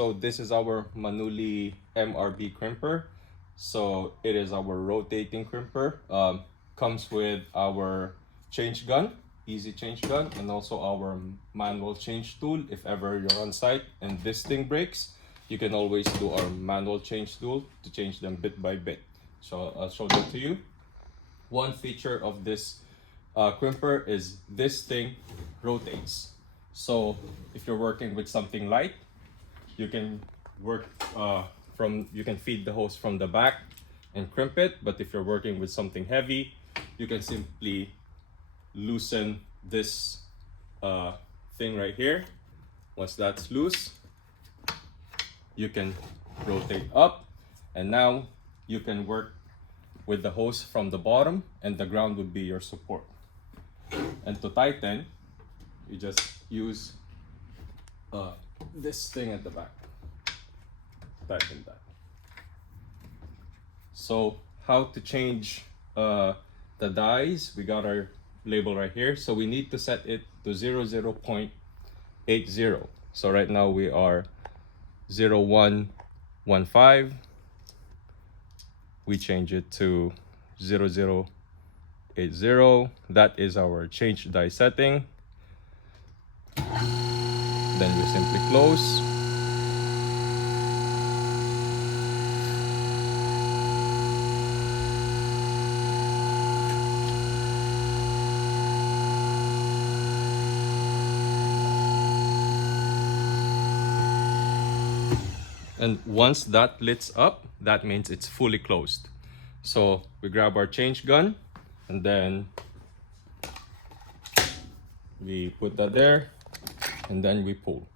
So this is our Manuli MRB crimper. So it is our rotating crimper. Comes with our change gun, easy change gun, and also our manual change tool. If ever you're on site and this thing breaks, you can always do our manual change tool to change them bit by bit. So I'll show that to you. One feature of this crimper is this thing rotates. So if you're working with something light, you can work you can feed the hose from the back and crimp it. But if you're working with something heavy, you can simply loosen this thing right here. Once that's loose, you can rotate up, and now you can work with the hose from the bottom, and the ground would be your support. And to tighten, you just use this thing at the back. Tighten that. So how to change the dies? We got our label right here. So we need to set it to 00.80. So right now we are 0115. We change it to 0080. That is our change die setting. Then we simply close. And once that lights up, that means it's fully closed. So we grab our change gun, and then we put that there, and then we pull.